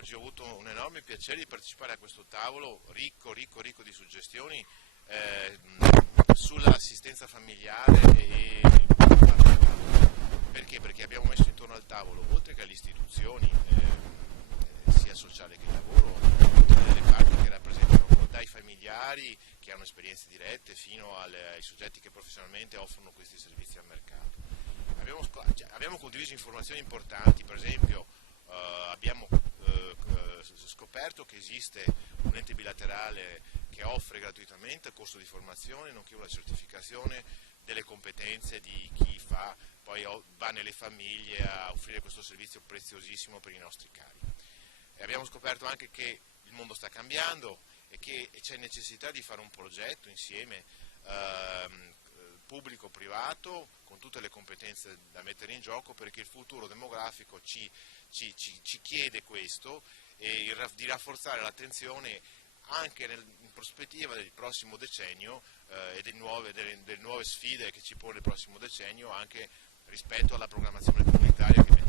Oggi ho avuto un enorme piacere di partecipare a questo tavolo ricco di suggestioni sull'assistenza familiare perché? Perché abbiamo messo intorno al tavolo, oltre che alle istituzioni, sia sociale che lavoro, tutte le parti che rappresentano, dai familiari che hanno esperienze dirette fino ai soggetti che professionalmente offrono questi servizi al mercato. Abbiamo condiviso informazioni importanti, per esempio abbiamo scoperto che esiste un ente bilaterale che offre gratuitamente corso di formazione nonché una certificazione delle competenze di chi poi va nelle famiglie a offrire questo servizio preziosissimo per i nostri cari. E abbiamo scoperto anche che il mondo sta cambiando e che c'è necessità di fare un progetto insieme pubblico-privato con tutte le competenze da mettere in gioco, perché il futuro demografico ci chiede questo e di rafforzare l'attenzione anche in prospettiva del prossimo decennio e delle nuove sfide che ci pone il prossimo decennio, anche rispetto alla programmazione comunitaria che